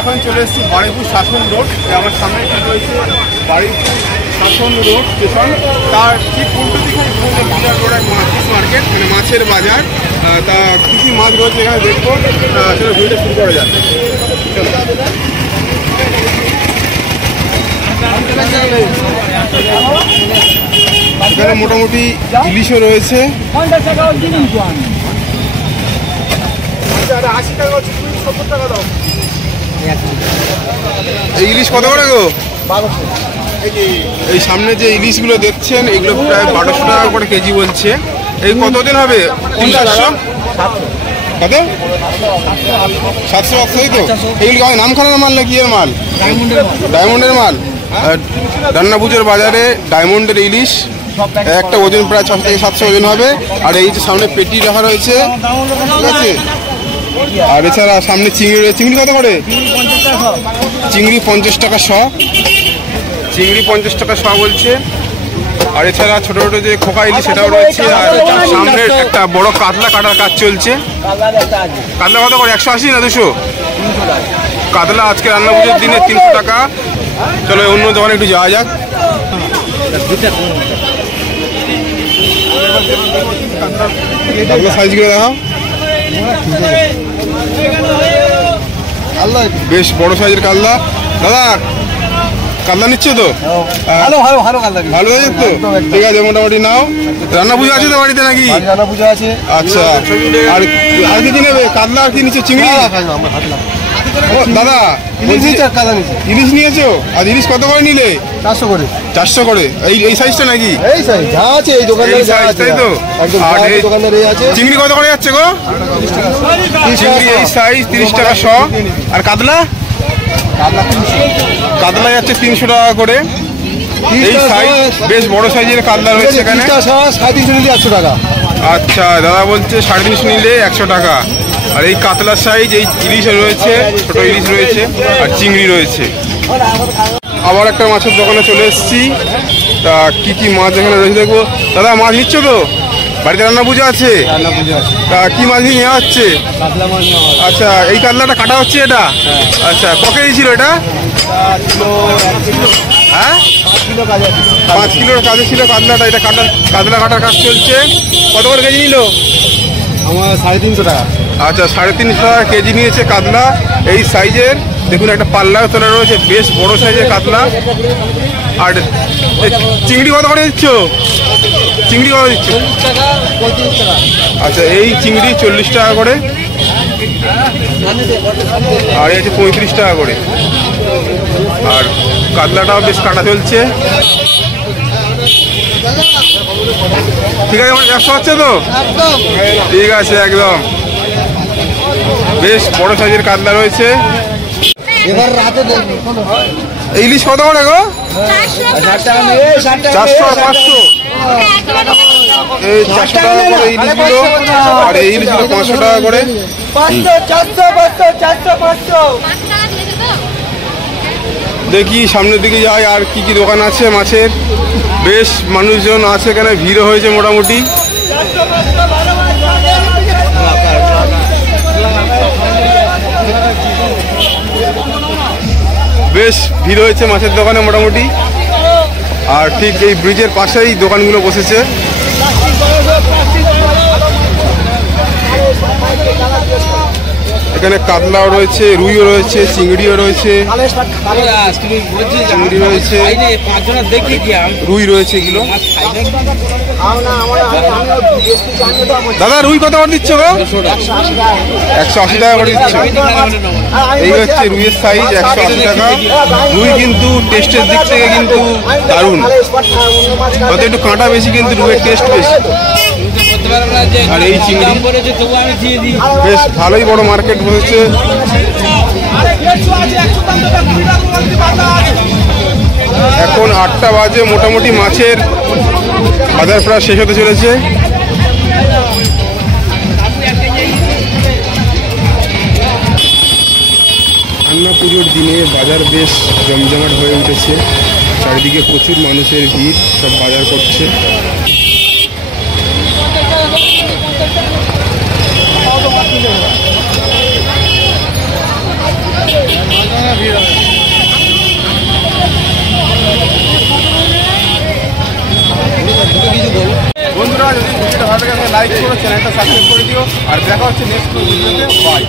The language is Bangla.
এখন চলে এসেছি বারুইপুর শাসন রোড। আমার সামনে রয়েছে বারুইপুর শাসন রোড স্টেশন, তার ঠিক উল্টো দিকে ফিশ মার্কেট, মানে মাছের বাজার। তা কী কী মাছ রয়েছে এখানে দেখবো। চলো ভিডিওটা শুরু করা যাক। এখানে মোটামুটি ইলিশও রয়েছে। এই ইলিশ কত করে গো? এই সামনে যে ইলিশগুলো দেখছেন এগুলো প্রায় 1200 টাকা করে কেজি বলছে। এই কতদিন হবে? 300 কত? 700-800 তো। এইগুলো নাম খানার মাল নাকি এর মাল? ডায়মন্ডের মাল। রান্না পুজোর বাজারে ডায়মন্ডের ইলিশ একটা ওজন প্রায় 600 থেকে 700 ওজন হবে। আর এই যে সামনে পেটি রাখা রয়েছে, ঠিক আছে। আর এছাড়া সামনে চিংড়ি রয়েছে। চিংড়ি কত করে? চিংড়ি 50 টাকা শ। চিংড়ি 50 টাকা শ বলছে। আর এছাড়া ছোটো ছোটো যে খোকা ইলিশ সেটাও রয়েছে। আর সামনে একটা বড় কাতলা কাটার কাজ চলছে। কাতলা কত করে? 180 না 200? কাতলা আজকে রান্না পুজোর দিনে 300 টাকা। চলো অন্য দোকানে একটু যাওয়া যাক। সাইজগুলো দেখাও। বেশ বড় সাইজের কাতলা। দাদা কাতলা নিচ্ছ তো? ভালো হয়েছে তো? ঠিক আছে, মোটামুটি নাও। রান্না পুজো আছে তো বাড়িতে নাকি? রান্না পুজো আছে। আচ্ছা, আর কি নেবে? কাতলা আর কি নিচ্ছ? চিংড়ি? দাদা ইলিশ নিয়েছো? আর ইলিশ কত করে নিলে? 400 করে। 400 করে। এই সাইজটা নাকি? এই সাইজ যা আছে এই দোকানে তাই তো। আর চিংড়ি কত করে যাচ্ছে গো? চিংড়ি এই সাইজ 30 টাকা শ। আর কাতলা? কাতলা যাচ্ছে 300 টাকা করে। এই সাইজ বেশ বড় সাইজের কাতলা রয়েছে এখানে। 350 নিলে 100 টাকা। আচ্ছা, দাদা বলছে 350 নিলে 100 টাকা। আর এই কাতলার সাইজ এই ইলিশ রয়েছে, ছোট ইলিশ রয়েছে, আর চিংড়ি রয়েছে। আবার একটা মাছের দোকানে চলে এসেছি। তা কি কি মাছ এখানে রয়েছে দেখবো। দাদা মাছ নিচ্ছ তো? বাড়িতে রান্না পুজো আছে? তা কি মাছ নিয়ে নেওয়া হচ্ছে? আচ্ছা, এই কাতলাটা কাটা হচ্ছে এটা? আচ্ছা, ক কেজি ছিল এটা? হ্যাঁ, 5 কিলোর কাজে ছিল কাতলাটা। এটা কাতলা কাটার কাজ চলছে। কত করে কেজি নিল? আমার 350 টাকা। আচ্ছা, 350 টাকা কেজি নিয়েছে কাতলা এই সাইজের। দেখুন একটা পাল্লা তোলা রয়েছে, বেশ বড় সাইজের কাতলা। আর চিংড়ি কত করে দিচ্ছ? চিংড়ি কত দিচ্ছ? আচ্ছা, এই চিংড়ি 40 টাকা করে। আর এই 35 টাকা করে। আর কাতলাটাও বেশ কাটা চলছে। ঠিক আছে, আমার ব্যবসা হচ্ছে তো? ঠিক আছে, একদম বেশ বড় সাইজের কাতলা রয়েছে। ইলিশ কত করে গো? 400 আর 500। এই 400 টাকা করে ইলিশগুলো। আর এই ইলিশগুলো 500 টাকা করে। দেখি সামনের দিকে যাই আর কি কি দোকান আছে মাছের। বেশ মানুষজন আছে এখানে, ভিড় হয়েছে মোটামুটি। বেশ ভিড় হয়েছে মাছের দোকানে মোটামুটি। আর ঠিক এই ব্রিজের পাশেই দোকানগুলো বসেছে। এখানে কাতলাও রয়েছে, রুইও রয়েছে, চিংড়িও রয়েছে, চিংড়ি রয়েছে, রুই রয়েছে এগুলো। দাদা রুই কত করে দিচ্ছ গো? 180 টাকা করে দিচ্ছ। এই হচ্ছে রুইয়ের সাইজ, 180 টাকা। রুই কিন্তু টেস্টের দিক থেকে কিন্তু দারুণ। হয়তো একটু কাঁটা বেশি, কিন্তু রুইয়ের টেস্ট বেশি। আর এই চিংড়ি বেশ ভালোই বড় মার্কেট বসেছে। এখন 8টা বাজে, মোটামুটি মাছের বাজার প্রায় শেষ হতে চলেছে। রান্না পুজোর দিনে বাজার বেশ জমজমাট হয়ে উঠেছে। চারিদিকে প্রচুর মানুষের ভিড়, সব বাজার করছে। লাইক করো, চ্যানেলটা সাবস্ক্রাইব করে দিও। আর দেখা হচ্ছে নেক্সট ভিডিওতে। বাই।